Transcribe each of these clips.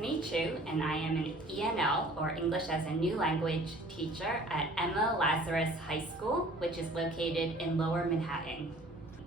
Stephanie Chiu, and I am an ENL, or English as a New Language teacher at Emma Lazarus High School, which is located in Lower Manhattan.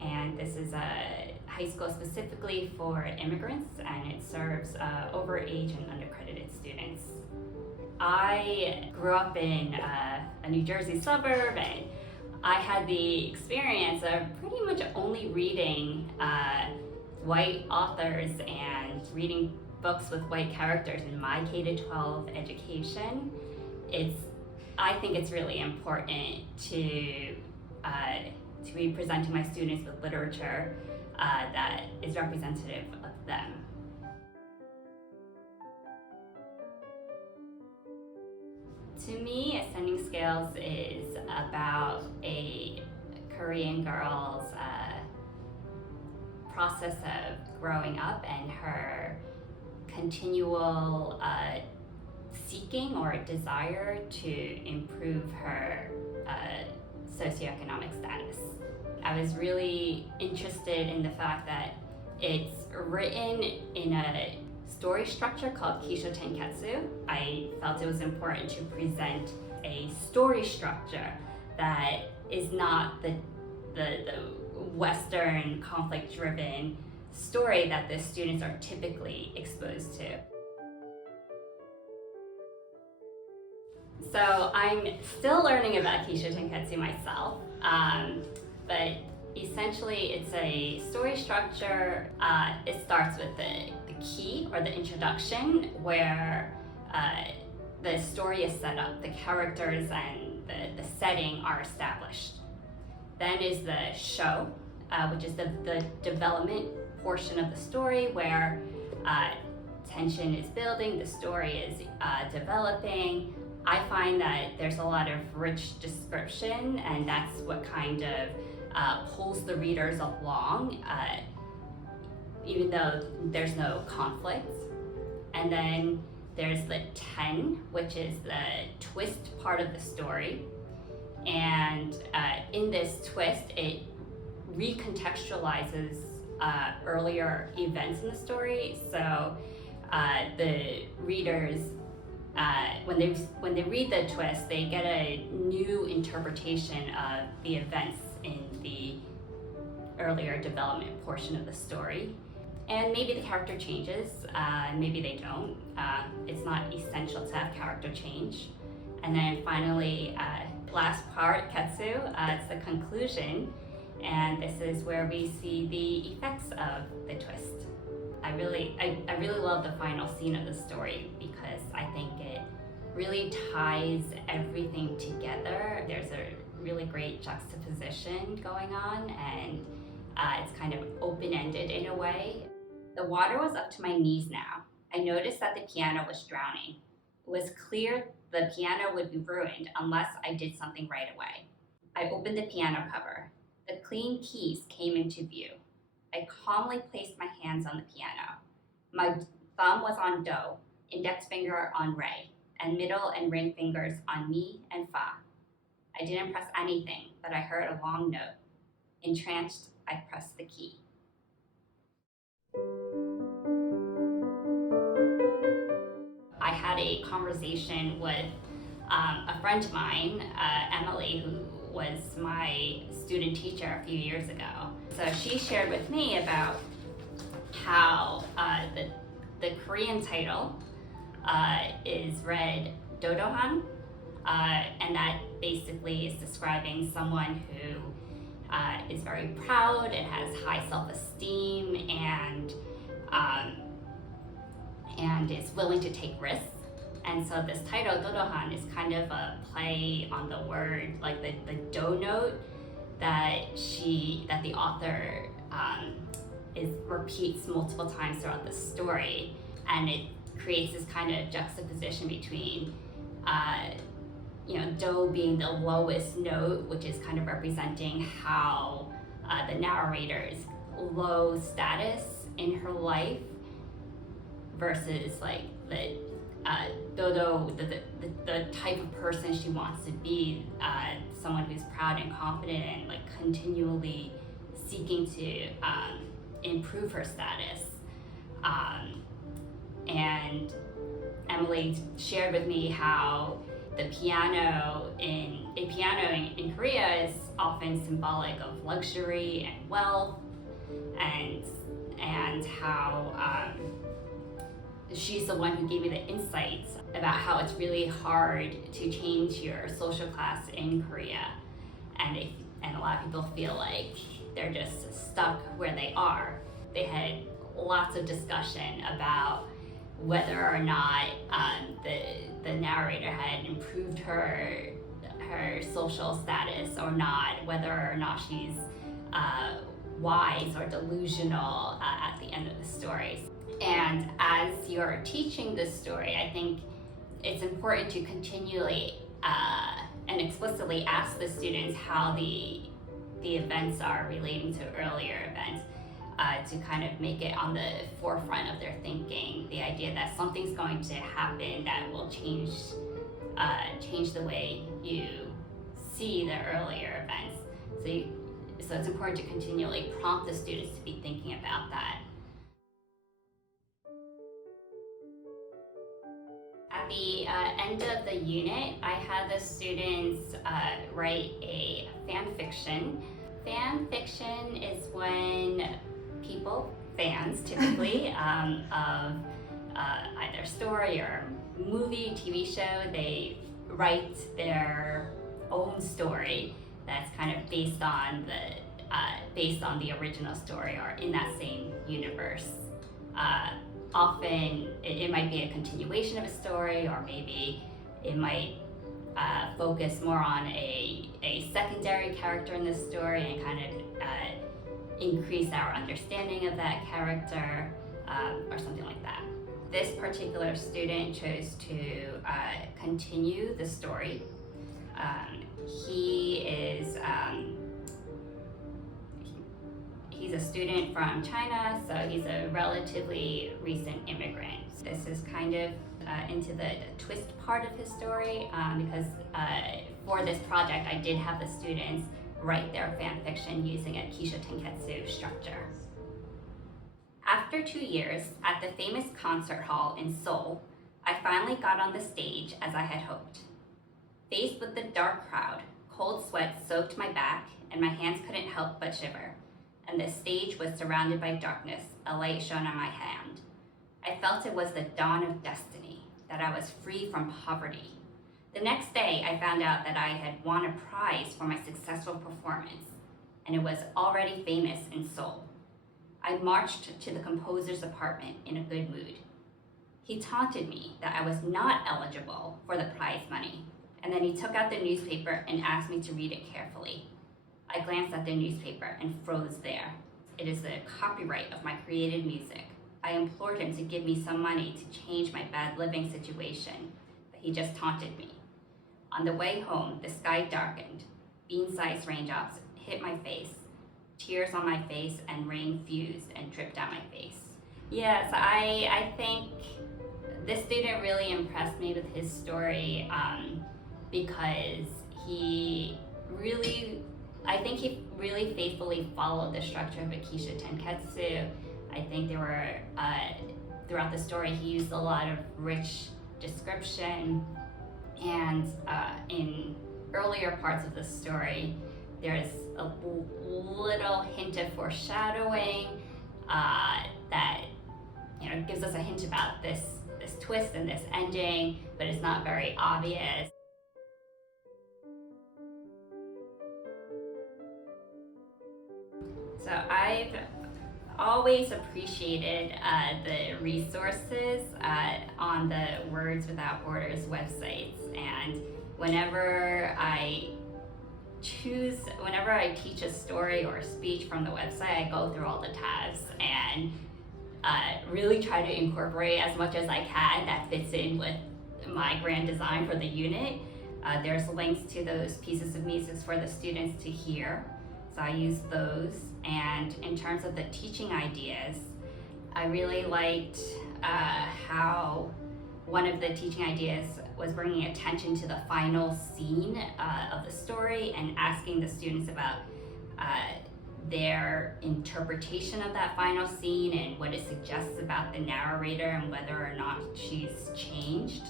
And this is a high school specifically for immigrants, and it serves overage and undercredited students. I grew up in a New Jersey suburb, and I had the experience of pretty much only reading white authors and reading books with white characters in my K-12 education. I think it's really important to be presenting my students with literature that is representative of them. To me, Ascending Scales is about a Korean girl's process of growing up and her continual seeking or desire to improve her socioeconomic status. I was really interested in the fact that it's written in a story structure called Kishōtenketsu. I felt it was important to present a story structure that is not the Western conflict-driven story that the students are typically exposed to. So I'm still learning about Kishōtenketsu myself, but essentially it's a story structure. It starts with the key or the introduction, where the story is set up, the characters and the setting are established. Then is the show, which is the development portion of the story, where tension is building, the story is developing. I find that there's a lot of rich description, and that's what kind of pulls the readers along, even though there's no conflict. And then there's the 10, which is the twist part of the story. And in this twist, it recontextualizes earlier events in the story. So the readers, when they read the twist, they get a new interpretation of the events in the earlier development portion of the story. And maybe the character changes, maybe they don't. It's not essential to have character change. And then finally, last part, Ketsu, it's the conclusion. And this is where we see the effects of the twist. I really love the final scene of the story because I think it really ties everything together. There's a really great juxtaposition going on, and it's kind of open-ended in a way. The water was up to my knees now. I noticed that the piano was drowning. It was clear the piano would be ruined unless I did something right away. I opened the piano cover. The clean keys came into view. I calmly placed my hands on the piano. My thumb was on do, index finger on re, and middle and ring fingers on mi and fa. I didn't press anything, but I heard a long note. Entranced, I pressed the key. I had a conversation with a friend of mine, Emily, who was my student teacher a few years ago. So she shared with me about how the Korean title is read Dodohan, and that basically is describing someone who is very proud and has high self-esteem and is willing to take risks. And so this title, Dodohan, is kind of a play on the word, like the do note that the author repeats multiple times throughout the story. And it creates this kind of juxtaposition between do being the lowest note, which is kind of representing how the narrator's low status in her life, versus like the Dodo, the type of person she wants to be, someone who's proud and confident and like continually seeking to improve her status. And Emily shared with me how the piano in Korea is often symbolic of luxury and wealth, and how she's the one who gave me the insights about how it's really hard to change your social class in Korea, and a lot of people feel like they're just stuck where they are. They had lots of discussion about whether or not the narrator had improved her social status or not, whether or not she's wise or delusional at the end of the story. And as you're teaching this story, I think it's important to continually and explicitly ask the students how the events are relating to earlier events, to kind of make it on the forefront of their thinking. The idea that something's going to happen that will change the way you see the earlier events. So it's important to continually prompt the students to be thinking about that. At the end of the unit, I had the students write a fan fiction. Fan fiction is when people, fans typically, of either story or movie, TV show, they write their own story that's kind of based on the original story or in that same universe. Often it might be a continuation of a story, or maybe it might focus more on a secondary character in the story and kind of increase our understanding of that character, or something like that. This particular student chose to continue the story. He's a student from China, so he's a relatively recent immigrant. This is kind of into the twist part of his story, because for this project I did have the students write their fan fiction using a Kishōtenketsu structure. After 2 years at the famous concert hall in Seoul, I finally got on the stage as I had hoped. Faced with the dark crowd, cold sweat soaked my back and my hands couldn't help but shiver, and the stage was surrounded by darkness, a light shone on my hand. I felt it was the dawn of destiny, that I was free from poverty. The next day, I found out that I had won a prize for my successful performance, and it was already famous in Seoul. I marched to the composer's apartment in a good mood. He taunted me that I was not eligible for the prize money, and then he took out the newspaper and asked me to read it carefully. I glanced at the newspaper and froze there. It is the copyright of my created music. I implored him to give me some money to change my bad living situation, but he just taunted me. On the way home, the sky darkened. Bean-sized raindrops hit my face. Tears on my face and rain fused and dripped down my face. Yes, I think this student really impressed me with his story, because I think he really faithfully followed the structure of a Kishōtenketsu. I think there were, throughout the story, he used a lot of rich description, and in earlier parts of the story, there's a little hint of foreshadowing that gives us a hint about this twist and this ending, but it's not very obvious. So I've always appreciated the resources on the Words Without Borders websites, and whenever I teach a story or a speech from the website, I go through all the tabs and really try to incorporate as much as I can that fits in with my grand design for the unit. There's links to those pieces of music for the students to hear, so I use those. And in terms of the teaching ideas, I really liked how one of the teaching ideas was bringing attention to the final scene of the story and asking the students about their interpretation of that final scene and what it suggests about the narrator and whether or not she's changed.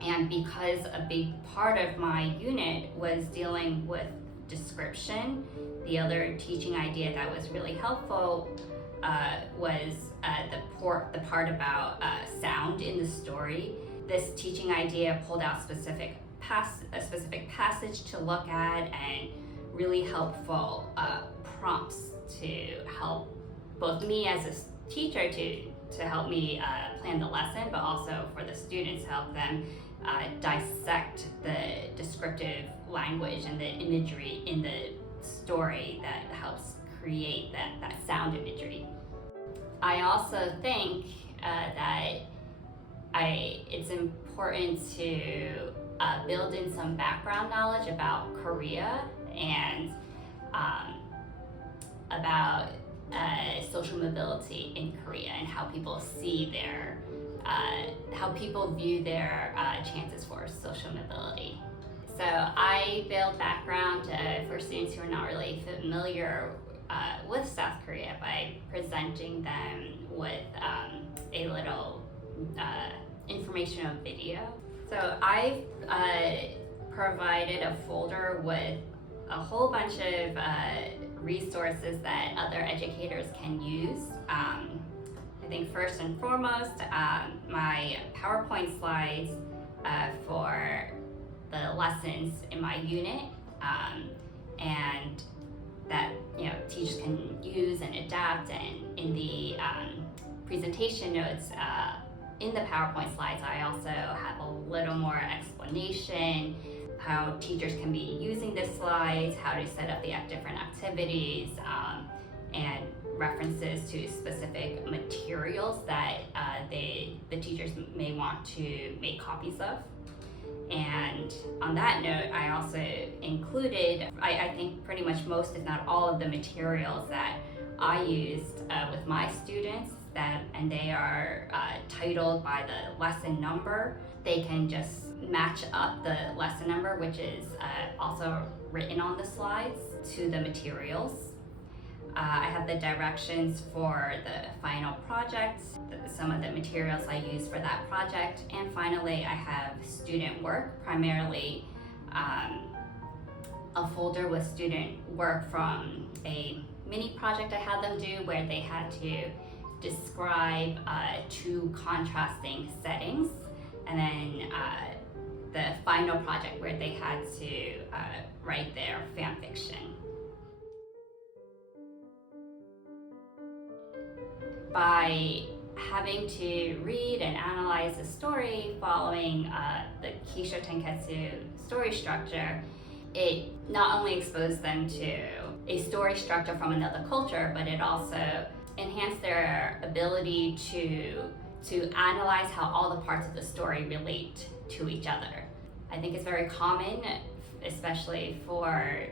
And because a big part of my unit was dealing with description, the other teaching idea that was really helpful was the part about sound in the story. This teaching idea pulled out a specific passage to look at and really helpful prompts to help both me as a teacher to help me plan the lesson, but also for the students to help them dissect the descriptive language and the imagery in the story that helps create that sound imagery. I also think that it's important to build in some background knowledge about Korea and about social mobility in Korea and how people see how people view their chances for social mobility. So I build background for students who are not really familiar with South Korea by presenting them with a little informational video. So I've provided a folder with a whole bunch of resources that other educators can use. I think first and foremost, my PowerPoint slides for the lessons in my unit, and that teachers can use and adapt. And in the presentation notes in the PowerPoint slides, I also have a little more explanation how teachers can be using the slides, how to set up the different activities, and references to specific materials that the teachers may want to make copies of. And on that note, I also included, I think pretty much most, if not all, of the materials that I used with my students, and they are titled by the lesson number. They can just match up the lesson number, which is also written on the slides, to the materials. I have the directions for the final project, some of the materials I use for that project, and finally I have student work, primarily a folder with student work from a mini project I had them do where they had to describe two contrasting settings, and then the final project where they had to write their fan fiction. By having to read and analyze the story following the Kishōtenketsu story structure, it not only exposed them to a story structure from another culture, but it also enhanced their ability to analyze how all the parts of the story relate to each other. I think it's very common, especially for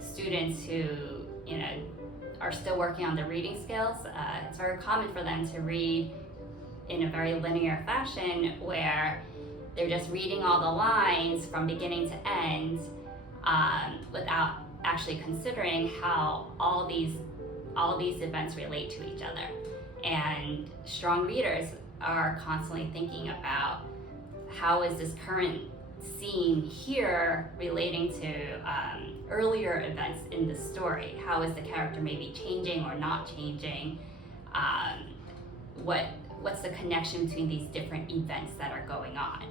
students who are still working on their reading skills. It's very common for them to read in a very linear fashion where they're just reading all the lines from beginning to end without actually considering how all these events relate to each other. And strong readers are constantly thinking about how is this current scene here relating to earlier events in the story? How is the character maybe changing or not changing? What's the connection between these different events that are going on?